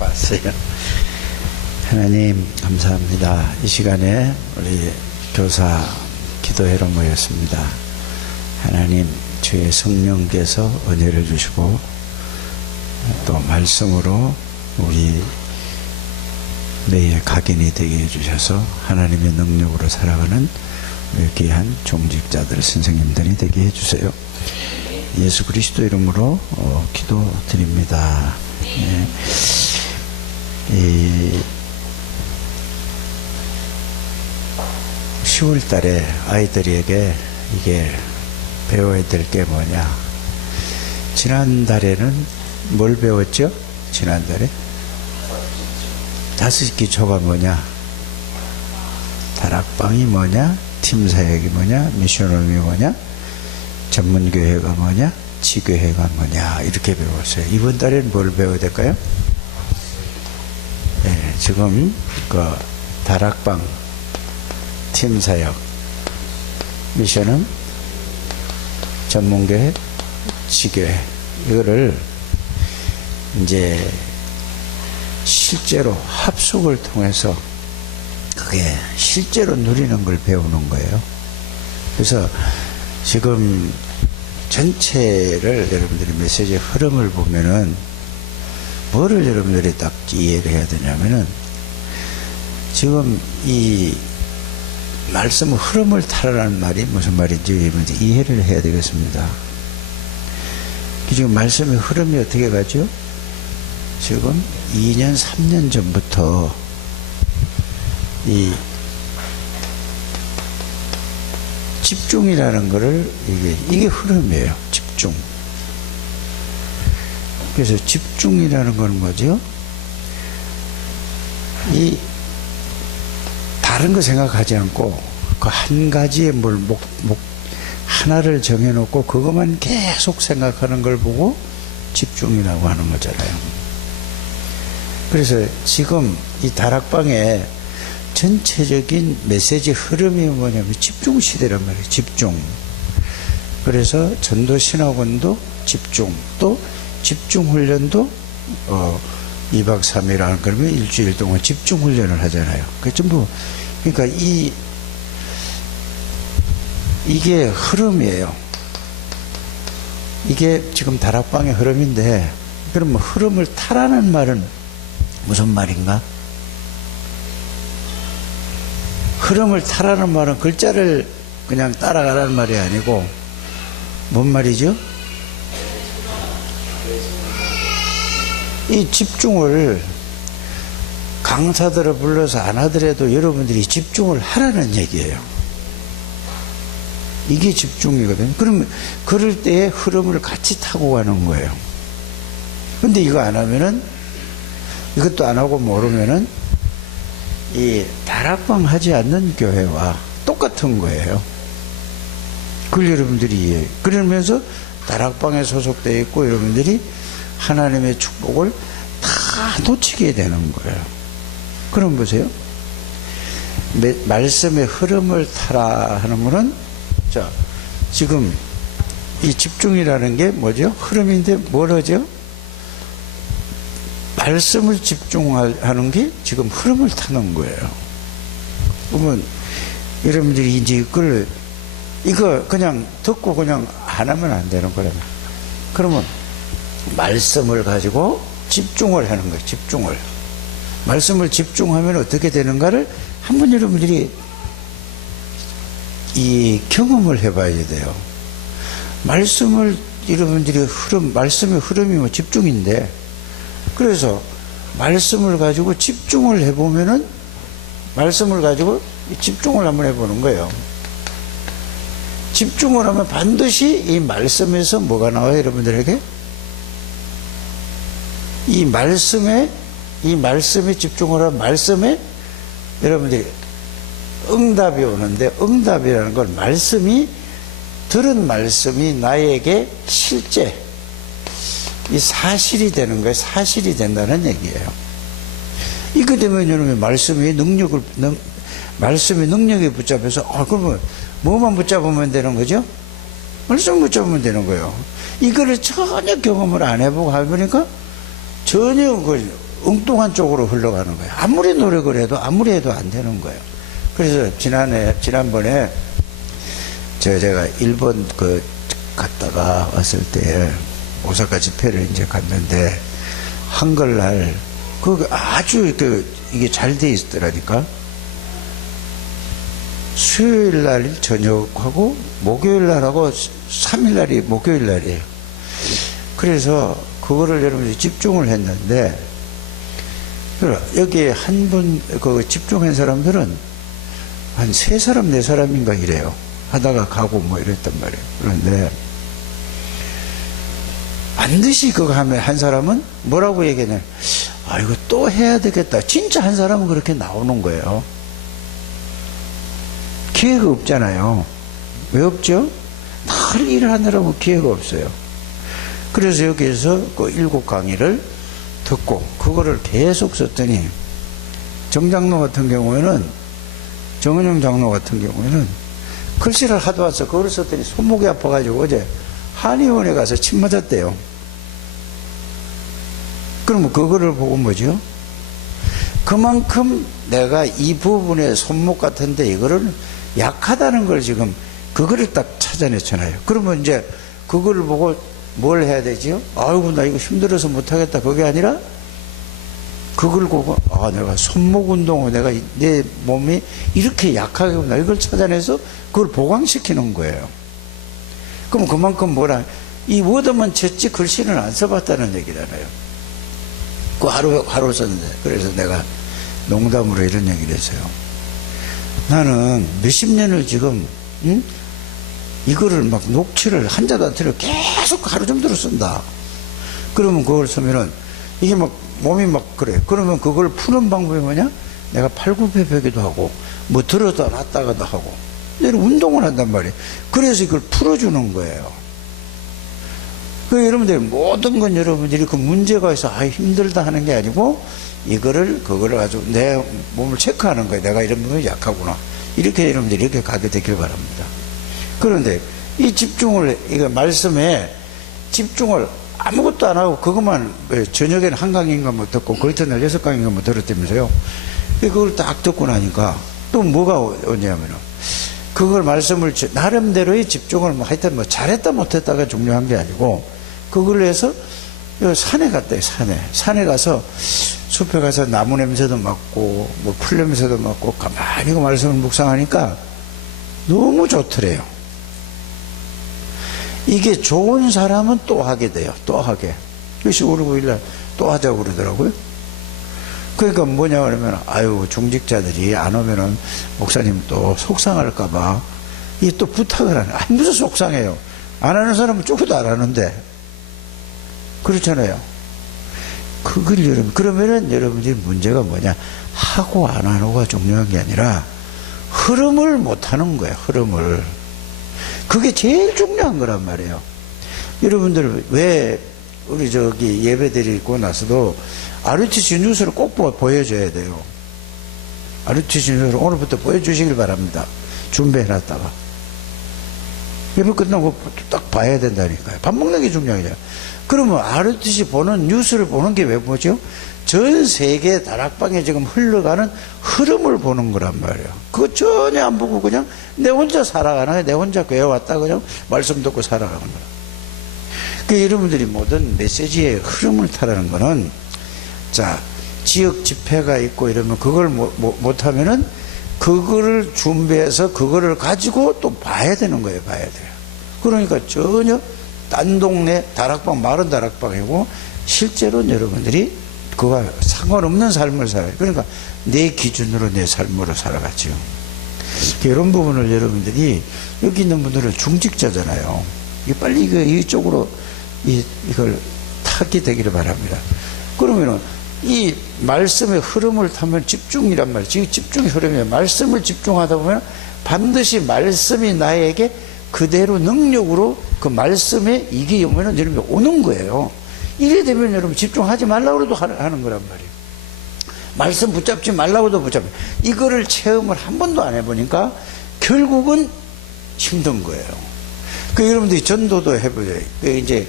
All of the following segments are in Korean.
왔어요. 하나님 감사합니다. 이 시간에 우리 교사 기도회로 모였습니다. 하나님 주의 성령께서 은혜를 주시고 또 말씀으로 우리 뇌의 각인이 되게 해주셔서 하나님의 능력으로 살아가는 귀한 종직자들 선생님들이 되게 해주세요. 예수 그리스도 이름으로 어, 기도드립니다. 예. 이 10월 달에 아이들에게 이게 배워야 될 게 뭐냐. 지난달에는 뭘 배웠죠? 지난달에? 다섯 기초가 뭐냐? 다락방이 뭐냐? 팀 사역이 뭐냐? 미션홈이 뭐냐? 전문교회가 뭐냐? 지교회가 뭐냐? 이렇게 배웠어요. 이번 달에는 뭘 배워야 될까요? 네, 지금 그 다락방 팀 사역 미션은 전문교회 지교회 이거를 이제 실제로 합숙을 통해서 그게 실제로 누리는 걸 배우는 거예요. 그래서 지금 전체를 여러분들이 메시지의 흐름을 보면은 뭐를 여러분들이 딱 이해를 해야 되냐면은 지금 이 말씀 흐름을 타라는 말이 무슨 말인지 이해를 해야 되겠습니다. 지금 말씀의 흐름이 어떻게 가죠? 지금 2년, 3년 전부터 이 집중이라는 거를 이게 이게 흐름이에요. 집중. 그래서 집중이라는 건 뭐죠? 이 다른 거 생각하지 않고 그 한 가지의 뭘 목, 목 하나를 정해놓고 그것만 계속 생각하는 걸 보고 집중이라고 하는 거잖아요. 그래서 지금 이 다락방에 전체적인 메시지 흐름이 뭐냐면 집중 시대란 말이에요. 집중. 그래서 전도 신학원도 집중, 또 집중 훈련도 어 2박 3일 하는 그러면 일주일 동안 집중 훈련을 하잖아요. 그 전부 그러니까 이 이게 흐름이에요. 이게 지금 다락방의 흐름인데 그럼 뭐 흐름을 타라는 말은 무슨 말인가? 흐름을 타라는 말은 글자를 그냥 따라가라는 말이 아니고 뭔 말이죠? 이 집중을 강사들을 불러서 안 하더라도 여러분들이 집중을 하라는 얘기예요. 이게 집중이거든요. 그러면 그럴 때의 흐름을 같이 타고 가는 거예요. 근데 이거 안 하면은 이것도 안 하고 모르면은 이 다락방 하지 않는 교회와 똑같은 거예요. 그걸 여러분들이 이해해요. 그러면서 다락방에 소속되어 있고 여러분들이 하나님의 축복을 다 놓치게 되는 거예요. 그럼 보세요. 말씀의 흐름을 타라 하는 거는 자, 지금 이 집중이라는 게 뭐죠? 흐름인데 뭘 하죠? 말씀을 집중하는 게 지금 흐름을 타는 거예요. 그러면 여러분들이 이제 이걸 이거 그냥 듣고 그냥 안 하면 안 되는 거라면 그러면 말씀을 가지고 집중을 하는 거예요. 집중을. 말씀을 집중하면 어떻게 되는가를 한번 여러분들이 이 경험을 해봐야 돼요. 말씀을 여러분들이 흐름, 말씀의 흐름이 뭐 집중인데, 그래서 말씀을 가지고 집중을 해보면은, 말씀을 가지고 집중을 한번 해보는 거예요. 집중을 하면 반드시 이 말씀에서 뭐가 나와요, 여러분들에게? 이 말씀에, 이 말씀에 집중을 하면 말씀에 여러분들이 응답이 오는데 응답이라는 건 말씀이 들은 말씀이 나에게 실제 이 사실이 되는 거예요. 사실이 된다는 얘기예요. 이거 되면 여러분 말씀이 능력을 능, 말씀의 능력에 붙잡혀서 아 그러면 뭐만 붙잡으면 되는 거죠? 말씀 붙잡으면 되는 거예요. 이거를 전혀 경험을 안 해보고 해보니까 전혀 그 엉뚱한 쪽으로 흘러가는 거예요. 아무리 노력을 해도 아무리 해도 안 되는 거예요. 그래서 지난해 지난번에 저 제가 일본 그 갔다가 왔을 때 오사카 집회를 이제 갔는데 한글날 그 아주 그 이게 잘 돼 있더라니까 수요일 날 저녁하고 목요일 날하고 3일 날이 목요일 날이에요. 그래서 그거를 여러분들이 집중을 했는데 여기 한분 그 집중한 사람들은 한 세 사람 네 사람인가 이래요. 하다가 가고 뭐 이랬단 말이에요. 그런데 반드시 그거 하면 한 사람은 뭐라고 얘기하냐면 아 이거 또 해야 되겠다. 진짜 한 사람은 그렇게 나오는 거예요. 기회가 없잖아요. 왜 없죠? 늘 일을 하느라고 기회가 없어요. 그래서 여기에서 그 일곱 강의를 듣고 그거를 계속 썼더니 정장로 같은 경우에는 정은영 장로 같은 경우에는 글씨를 하도 와서 그걸 썼더니 손목이 아파가지고 어제 한의원에 가서 침 맞았대요. 그러면 그거를 보고 뭐죠? 그만큼 내가 이 부분의 손목 같은데 이거를 약하다는 걸 지금 그거를 딱 찾아냈잖아요. 그러면 이제 그거를 보고 뭘 해야 되지요? 아이고 나 이거 힘들어서 못하겠다 그게 아니라 그걸 보고 아 내가 손목 운동을 내가 이- 내 몸이 이렇게 약하구나 이걸 찾아내서 그걸 보강시키는 거예요. 그럼 그만큼 뭐라 이 워드만 쳤지 글씨는 안 써봤다는 얘기잖아요. 그 하루 하루 썼는데 그래서 내가 농담으로 이런 얘기를 했어요. 나는 몇십 년을 지금 응? 이거를 막 녹취를 안 틀려 계속 하루 종일로 쓴다. 그러면 그걸 쓰면은 이게 막 몸이 막 그래. 그러면 그걸 푸는 방법이 뭐냐? 내가 팔굽혀펴기도 하고 뭐 들었다 놨다가도 하고 내가 운동을 한단 말이에요. 그래서 이걸 풀어주는 거예요. 그 여러분들 모든 건 여러분들이 그 문제가 있어 아 힘들다 하는 게 아니고 이거를 그거를 아주 내 몸을 체크하는 거예요. 내가 이런 부분이 약하구나. 이렇게 여러분들이 이렇게 가게 되길 바랍니다. 그런데 이 집중을 이거 말씀에 집중을 아무것도 안 하고 그것만 왜 저녁에는 한 강인가 뭐 듣고 그 이튿날 여섯 강인가 뭐 들었다면서요. 그걸 딱 듣고 나니까 또 뭐가 오냐면은 그걸 말씀을 저- 나름대로의 집중을 뭐 하여튼 뭐 잘했다 못했다가 중요한 게 아니고 그걸 해서 요 산에 갔대요 산에 산에 가서 숲에 가서 나무 냄새도 맡고 뭐 풀 냄새도 맡고 가만히 그 말씀을 묵상하니까 너무 좋더래요 이게 좋은 사람은 또 하게 돼요 또 하게 그래서 5월 9일날 또 하자고 그러더라고요 그러니까 뭐냐 그러면 아유 중직자들이 안 오면은 목사님 또 속상할까봐 이게 또 부탁을 하네. 아니 무슨 속상해요. 안 하는 사람은 쪼그도 안 하는데 그렇잖아요. 그걸 여러분 그러면은 여러분들이 문제가 뭐냐 하고 안 하고가 중요한 게 아니라 흐름을 못 하는 거예요. 흐름을 그게 제일 중요한 거란 말이에요. 여러분들 왜 우리 저기 예배 드리고 나서도 RTC 뉴스를 꼭 보- 보여줘야 돼요. RTC 뉴스를 오늘부터 보여주시길 바랍니다. 준비해놨다가. 예배 끝나고 딱 봐야 된다니까요. 밥 먹는 게 중요하죠. 그러면 RTC 보는 뉴스를 보는 게왜 뭐죠? 전 세계 다락방에 지금 흘러가는 흐름을 보는 거란 말이에요. 그거 전혀 안 보고 그냥 내 혼자 살아가는 거야. 내 혼자 교회 왔다 그냥 말씀 듣고 살아가는 거야. 그 여러분들이 모든 메시지의 흐름을 타라는 거는 자 지역 집회가 있고 이러면 그걸 못하면은 그거를 준비해서 그거를 가지고 또 봐야 되는 거예요 봐야 돼요 그러니까 전혀 딴 동네 다락방 마른 다락방이고 실제로 여러분들이 그와 상관없는 삶을 살아요 그러니까 내 기준으로 내 삶으로 살아가죠 이런 부분을 여러분들이 여기 있는 분들은 중직자잖아요. 이 빨리 이거 이쪽으로 이, 이걸 타게 되기를 바랍니다. 그러면은 이 말씀의 흐름을 타면 집중이란 말이지. 이 집중의 흐름이에요. 말씀을 집중하다 보면 반드시 말씀이 나에게 그대로 능력으로 그 말씀에 이게 오면은 여러분 오는 거예요. 이래 되면 여러분 집중하지 말라고 해도 하는 거란 말이에요. 말씀 붙잡지 말라고도 붙잡혀. 이거를 체험을 한 번도 안 해보니까 결국은 힘든 거예요. 그 여러분들이 전도도 해보세요. 그 이제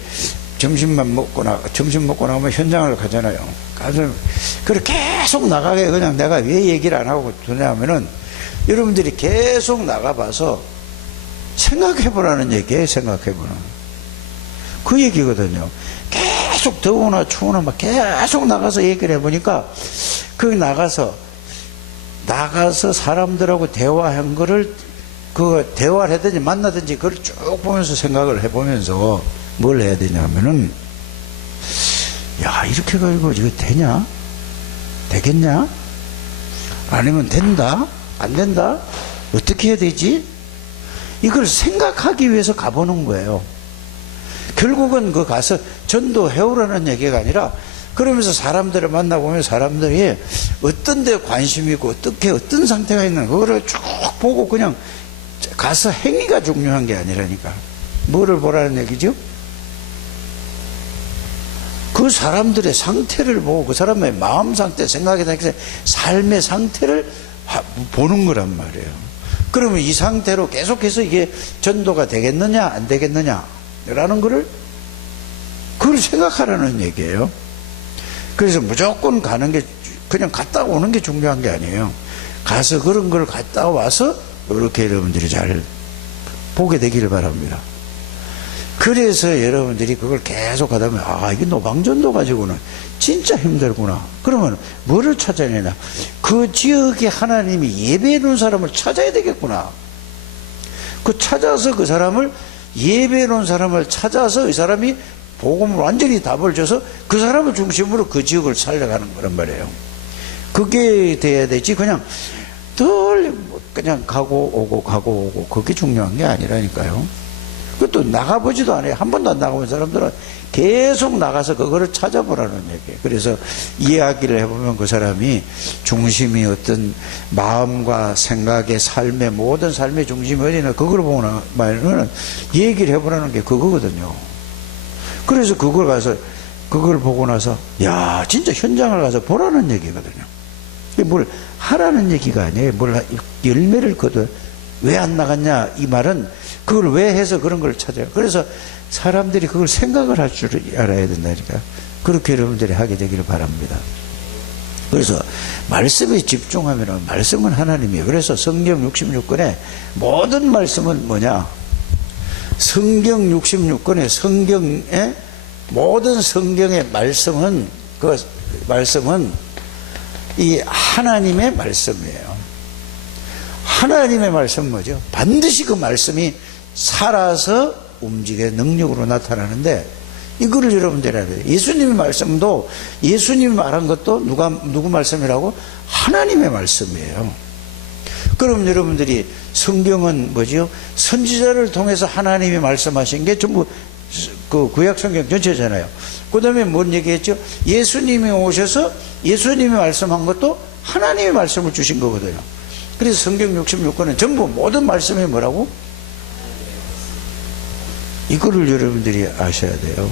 점심만 먹고 나 점심 먹고 나면 현장을 가잖아요. 가서 그렇게 계속 나가게 그냥 내가 왜 얘기를 안 하고 두냐면은 여러분들이 계속 나가봐서 생각해보라는 얘기예요. 생각해보라는 그 얘기거든요. 계속 더우나 추우나 막 계속 나가서 얘기를 해보니까 그 나가서 나가서 사람들하고 대화한 거를 그 대화를 하든지 만나든지 그걸 쭉 보면서 생각을 해보면서 뭘 해야 되냐면은 야 이렇게 가지고 이거 되냐? 되겠냐? 아니면 된다? 안 된다? 어떻게 해야 되지? 이걸 생각하기 위해서 가보는 거예요 결국은 그 가서 전도해오라는 얘기가 아니라 그러면서 사람들을 만나보면 사람들이 어떤 데 관심이 있고 어떻게 어떤 상태가 있는 그거를 쭉 보고 그냥 가서 행위가 중요한 게 아니라니까 뭐를 보라는 얘기죠? 그 사람들의 상태를 보고 그 사람의 마음 상태, 생각에 대해서 삶의 상태를 하- 보는 거란 말이에요. 그러면 이 상태로 계속해서 이게 전도가 되겠느냐, 안 되겠느냐, 라는 거를 그걸 생각하라는 얘기예요. 그래서 무조건 가는 게 그냥 갔다 오는 게 중요한 게 아니에요. 가서 그런 걸 갔다 와서 이렇게 여러분들이 잘 보게 되기를 바랍니다. 그래서 여러분들이 그걸 계속 하다 보면 아 이게 노방전도 가지고는 진짜 힘들구나 그러면 뭐를 찾아야 되나 그 지역에 하나님이 예배해 놓은 사람을 찾아야 되겠구나 그 찾아서 그 사람을 놓은 사람을 찾아서 이 사람이 복음을 완전히 답을 줘서 그 사람을 중심으로 그 지역을 살려가는 거란 말이에요. 그게 돼야 되지. 그냥 덜 그냥 가고 오고 가고 오고 그게 중요한 게 아니라니까요. 그것도 나가보지도 않아요. 한 번도 안 나가본 사람들은 계속 나가서 그거를 찾아보라는 얘기예요. 그래서 이야기를 해보면 그 사람이 중심이 어떤 마음과 생각의 삶의 모든 삶의 중심이 어디나 그걸 보면 얘기를 해보라는 게 그거거든요. 그래서 그걸 가서 그걸 보고 나서 야 진짜 현장을 가서 보라는 얘기거든요. 뭘 하라는 얘기가 아니에요. 뭘 열매를 거둬 왜 안 나갔냐 이 말은 그걸 왜 해서 그런 걸 찾아요. 그래서 사람들이 그걸 생각을 할 줄 알아야 된다니까. 그렇게 여러분들이 하게 되기를 바랍니다. 그래서 말씀에 집중하면 말씀은 하나님이에요. 그래서 성경 66권에 모든 말씀은 뭐냐? 성경 66권의 성경의 모든 성경의 말씀은 그 말씀은 이 하나님의 말씀이에요. 하나님의 말씀은 뭐죠? 반드시 그 말씀이 살아서 움직여 능력으로 나타나는데 이거를 여러분들이 알아야 돼요. 예수님의 말씀도 예수님이 말한 것도 누가 누구 말씀이라고 하나님의 말씀이에요. 그럼 여러분들이 성경은 뭐지요? 선지자를 통해서 하나님이 말씀하신 게 전부 그 구약 성경 전체잖아요. 그다음에 뭔 얘기했죠? 예수님이 오셔서 예수님이 말씀한 것도 하나님의 말씀을 주신 거거든요. 그래서 성경 66권은 전부 모든 말씀이 뭐라고? 이거를 여러분들이 아셔야 돼요.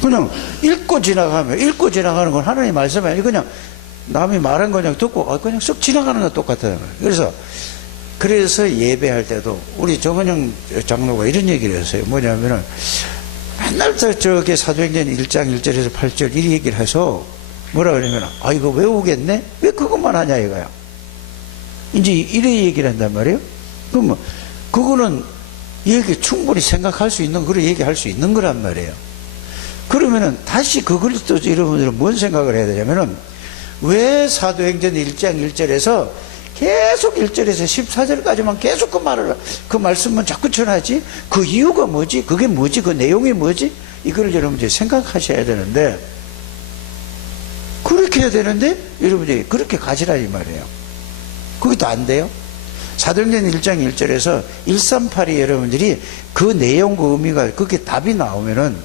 그냥 읽고 지나가면, 읽고 지나가는 건 하나님 말씀이 아니고 그냥 남이 말한 거 그냥 듣고 아, 그냥 쓱 지나가는 거 똑같아요. 그래서, 그래서 예배할 때도 우리 정은영 장로가 이런 얘기를 했어요. 뭐냐면은 맨날 저- 저게 사도행전 1장 1절에서 8절 이 얘기를 해서 뭐라 그러면 아, 이거 외우겠네? 왜 그것만 하냐 이거야. 이제 이래 얘기를 한단 말이에요. 그러면 그거는 얘기 충분히 생각할 수 있는 그런 얘기할 수 있는 거란 말이에요. 그러면은 다시 그걸 또 여러분들은 뭔 생각을 해야 되냐면은 왜 사도행전 1장 1절에서 계속 1절에서 14절까지만 계속 그 말을 그 말씀만 자꾸 전하지 그 이유가 뭐지 그게 뭐지 그 내용이 뭐지 이걸 여러분들이 생각하셔야 되는데 그렇게 해야 되는데 여러분들이 그렇게 가지라 이 말이에요. 그것도 안 돼요? 사도행전 1장 1절에서 138이 여러분들이 그 내용 그 의미가 그게 답이 나오면은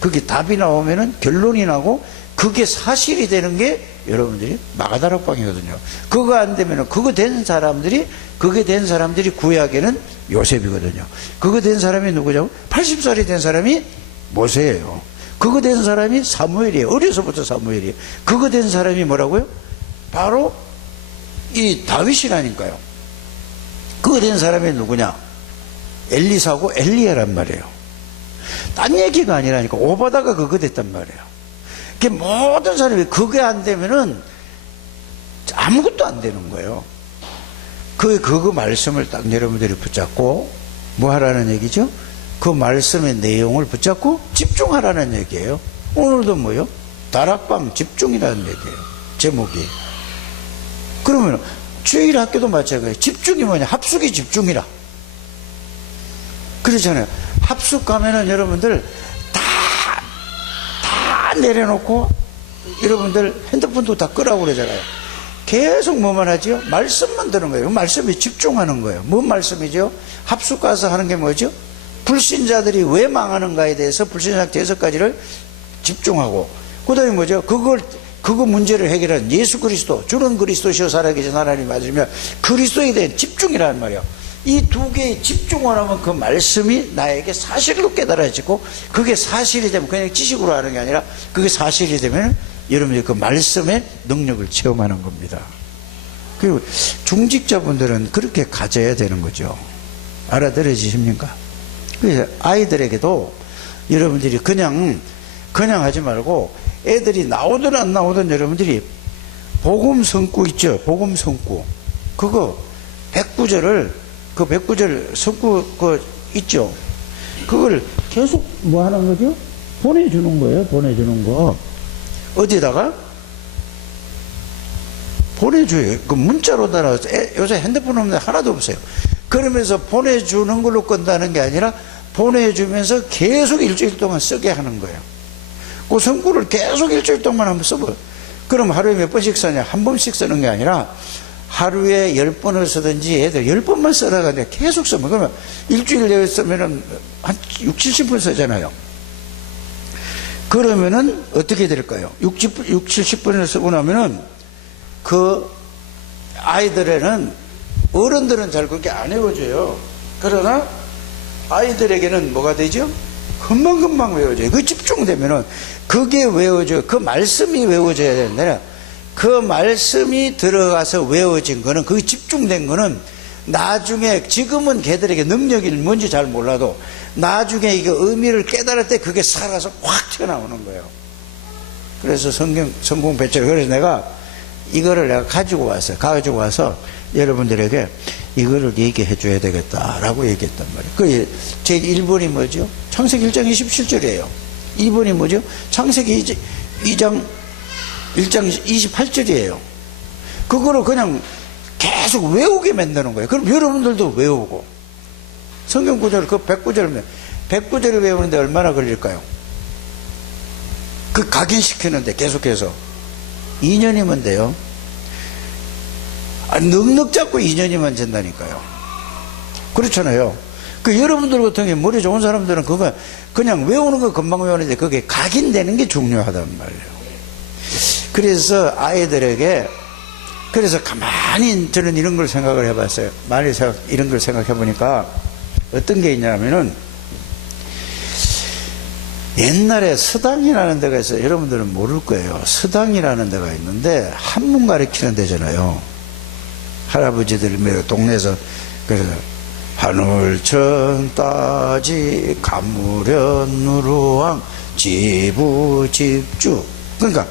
그게 답이 나오면은 결론이 나고 그게 사실이 되는 게 여러분들이 마가다락방이거든요. 그거 안 되면은 그거 된 사람들이 그게 된 사람들이 구약에는 요셉이거든요. 그거 된 사람이 누구냐고? 80살이 된 사람이 모세예요. 그거 된 사람이 사무엘이에요. 어려서부터 사무엘이에요. 그거 된 사람이 뭐라고요? 바로 이 다윗이라니까요. 그거 된 사람이 누구냐? 엘리사고 엘리야란 말이에요. 딴 얘기가 아니라니까 오바다가 그거 됐단 말이에요. 그 모든 사람이 그게 안 되면은 아무것도 안 되는 거예요. 그, 그거 말씀을 딱 여러분들이 붙잡고 뭐 하라는 얘기죠? 그 말씀의 내용을 붙잡고 집중하라는 얘기예요. 오늘도 뭐요? 다락방 집중이라는 얘기예요. 제목이. 그러면 주일 학교도 마찬가지예요. 집중이 뭐냐? 합숙이 집중이라. 그러잖아요. 합숙 가면은 여러분들 다, 다 내려놓고 여러분들 핸드폰도 다 끄라고 그러잖아요. 계속 뭐만 하죠? 말씀만 드는 거예요. 그 말씀에 집중하는 거예요. 뭔 말씀이죠? 합숙 가서 하는 게 뭐죠? 불신자들이 왜 망하는가에 대해서 불신자 대섯 가지를 집중하고 그 다음에 뭐죠? 그걸 그거 문제를 해결한 예수 그리스도 주는 그리스도시여 살아계신 하나님 맞으면 그리스도에 대한 집중이라는 말이에요. 이 두 개에 집중을 하면 그 말씀이 나에게 사실로 깨달아지고 그게 사실이 되면 그냥 지식으로 하는 게 아니라 그게 사실이 되면 여러분이 그 말씀의 능력을 체험하는 겁니다. 그리고 중직자분들은 그렇게 가져야 되는 거죠. 알아들어지십니까? 그래서 아이들에게도 여러분들이 그냥 그냥 하지 말고 애들이 나오든 안 나오든 여러분들이 복음 성구 있죠. 복음 성구. 그거 백구절을 그 백구절 성구 그 있죠. 그걸 계속 뭐 하는 거죠? 보내주는 거예요. 보내주는 거. 어디다가? 보내줘요. 그 문자로 달아서 요새 핸드폰 없는 데 하나도 없어요. 그러면서 보내주는 걸로 끝나는 게 아니라 보내주면서 계속 일주일 동안 쓰게 하는 거예요. 그 성구를 계속 일주일 동안 한번 써봐요. 그럼 하루에 몇 번씩 쓰냐? 한 번씩 쓰는 게 아니라 하루에 열 번을 쓰든지 애들 열 번만 써라가 내 계속 쓰면 그러면 일주일 내에 쓰면은 한 6, 70분 쓰잖아요. 그러면은 어떻게 될까요? 60, 6, 70분을 쓰고 나면은 그 아이들에는 어른들은 잘 그렇게 안 외워져요. 그러나 아이들에게는 뭐가 되죠? 금방금방 외워져요. 그 집중되면은 그게 외워져요. 그 말씀이 외워져야 되는데 그 말씀이 들어가서 외워진 거는 그 집중된 거는 나중에 지금은 걔들에게 능력이 뭔지 잘 몰라도 나중에 이게 의미를 깨달을 때 그게 살아서 확 튀어나오는 거예요. 그래서 성경 성공 배출 그래서 내가 이거를 내가 가지고 왔어요. 가지고 와서 여러분들에게 이거를 얘기해 줘야 되겠다라고 얘기했단 말이에요. 그 제 1번이 뭐죠? 창세기 1장 27절이에요. 2번이 뭐죠? 창세기 2장 1장 28절이에요. 그거를 그냥 계속 외우게 만드는 거예요. 그럼 여러분들도 외우고 성경 구절을 그 109절을 109절을 외우는데 얼마나 걸릴까요? 그 각인시키는데 계속해서 2년이면 돼요. 아, 넉넉 잡고 2년이면 된다니까요. 그렇잖아요. 그 여러분들 같은 경우 머리 좋은 사람들은 그거 그냥 외우는 거 금방 외우는데 그게 각인되는 게 중요하단 말이에요. 그래서 아이들에게 그래서 가만히 저는 이런 걸 생각을 해봤어요. 많이 생각, 이런 걸 생각해 보니까 어떤 게 있냐면은 옛날에 서당이라는 데가 있어요. 여러분들은 모를 거예요. 서당이라는 데가 있는데 한문 가르치는 데잖아요. 할아버지들 뭐 동네에서 그래서 하늘천 따지 가무련 누루왕 지부 집주. 그러니까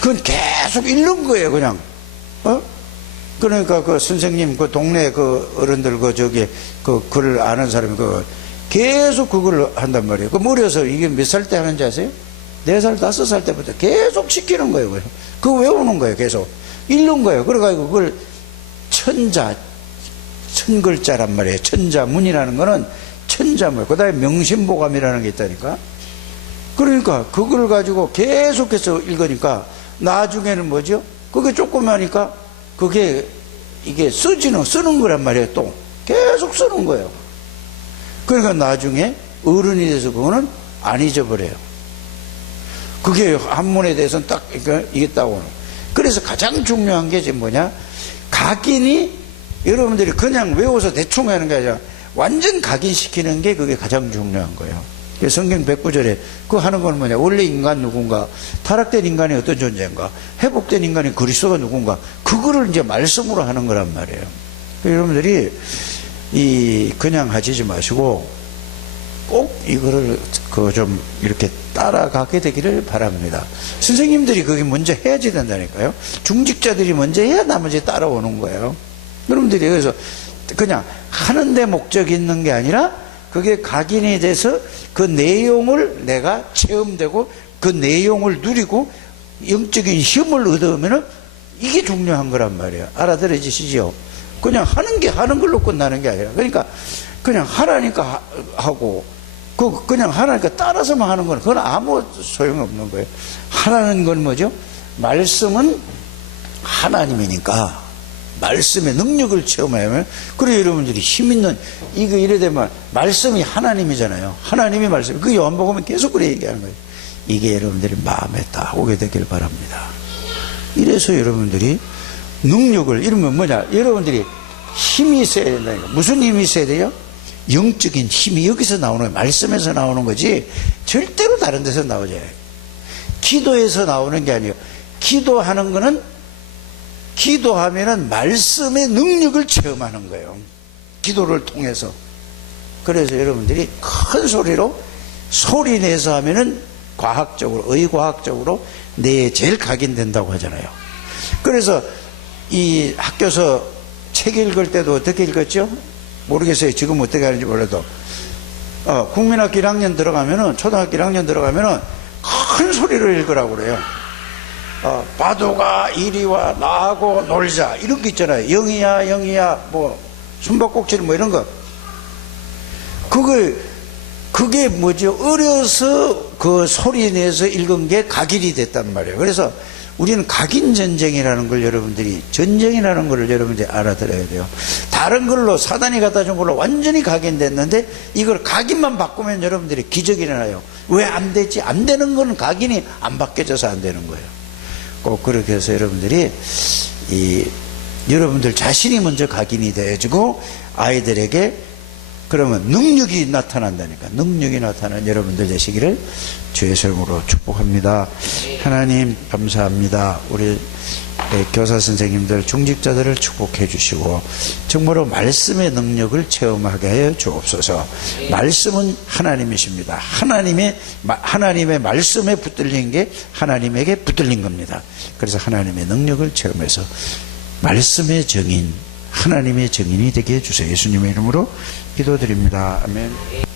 그건 계속 읽는 거예요 그냥. 어? 그러니까 그 선생님 그 동네 그 어른들 그 저기 그 글을 아는 사람이 그 계속 그걸 한단 말이에요. 그 머리에서 이게 몇 살 때 하는지 아세요? 네 살 다섯 살 때부터 계속 시키는 거예요. 그거 외우는 거예요 계속. 읽는 거예요. 그래가지고 그걸 천자 천글자란 말이에요. 천자문이라는 거는 천자문. 그 다음에 명심보감이라는 게 있다니까. 그러니까 그걸 가지고 계속해서 읽으니까 나중에는 뭐죠? 그게 조그마니까 그게 이게 쓰지는 쓰는 거란 말이에요. 또 계속 쓰는 거예요. 그러니까 나중에 어른이 돼서 그거는 안 잊어버려요. 그게 한문에 대해서는 딱 이게 따오는. 그래서 가장 중요한 게 지금 뭐냐? 각인이 여러분들이 그냥 외워서 대충 하는 게 아니라 완전 각인시키는 게 그게 가장 중요한 거예요. 성경 109절에 그 하는 건 뭐냐? 원래 인간 누군가, 타락된 인간이 어떤 존재인가, 회복된 인간이 그리스도가 누군가, 그거를 이제 말씀으로 하는 거란 말이에요. 여러분들이 이 그냥 하시지 마시고 꼭 이거를 그 좀 이렇게 따라가게 되기를 바랍니다. 선생님들이 그게 먼저 해야지 된다니까요. 중직자들이 먼저 해야 나머지 따라오는 거예요. 여러분들이 그래서 그냥 하는데 목적이 있는 게 아니라 그게 각인이 돼서 그 내용을 내가 체험되고 그 내용을 누리고 영적인 힘을 얻으면은 이게 중요한 거란 말이에요. 알아들어지시죠? 그냥 하는 게 하는 걸로 끝나는 게 아니라 그러니까 그냥 하라니까 하- 하고 그 그냥 하라니까 따라서만 하는 건 그건 아무 소용없는 거예요. 하라는 건 뭐죠? 말씀은 하나님이니까 말씀의 능력을 체험하면 그래 여러분들이 힘 있는 이거 이래 되면 말씀이 하나님이잖아요. 하나님이 말씀 그 요한복음은 계속 그래 얘기하는 거예요. 이게 여러분들이 마음에 딱 오게 되길 바랍니다. 이래서 여러분들이 능력을 이러면 뭐냐 여러분들이 힘이 있어야 된다니까 무슨 힘이 있어야 돼요? 영적인 힘이 여기서 나오는. 말씀에서 나오는 거지 절대로 다른 데서 나오지. 기도에서 나오는 게 아니에요. 기도하는 거는 기도하면은 말씀의 능력을 체험하는 거예요. 기도를 통해서. 그래서 여러분들이 큰 소리로 소리 내서 하면은 과학적으로, 의과학적으로 뇌에 제일 각인된다고 하잖아요. 그래서 이 학교서 책 읽을 때도 어떻게 읽었죠? 모르겠어요. 지금 어떻게 하는지 몰라도. 어, 국민학교 1학년 들어가면은, 초등학교 1학년 들어가면은 큰 소리로 읽으라고 그래요. 어, 바두가 이리와 나하고 놀자 이런 거 있잖아요. 영이야 영이야 뭐 숨바꼭질 뭐 이런 거. 그걸 그게 뭐죠? 어려서 그 소리 내서 읽은 게 각인이 됐단 말이에요. 그래서 우리는 각인 전쟁이라는 걸 여러분들이 전쟁이라는 걸 여러분들이 알아들어야 돼요. 다른 걸로 사단이 갖다 준 걸로 완전히 각인됐는데 이걸 각인만 바꾸면 여러분들이 기적이 일어나요. 왜 안 되지? 안 되는 거는 각인이 안 바뀌어져서 안 되는 거예요. 꼭 그렇게 해서 여러분들이 이 여러분들 자신이 먼저 각인이 되어지고 아이들에게 그러면 능력이 나타난다니까 능력이 나타나는 여러분들 되시기를 주의 이름으로 축복합니다. 하나님 감사합니다. 우리 예, 교사 선생님들 중직자들을 축복해 주시고 정말로 말씀의 능력을 체험하게 하여 주옵소서. 말씀은 하나님이십니다. 하나님의 마- 하나님의 말씀에 붙들린 게 하나님에게 붙들린 겁니다. 그래서 하나님의 능력을 체험해서 말씀의 정인 하나님의 정인이 되게 해주세요. 예수님의 이름으로 기도드립니다. 아멘.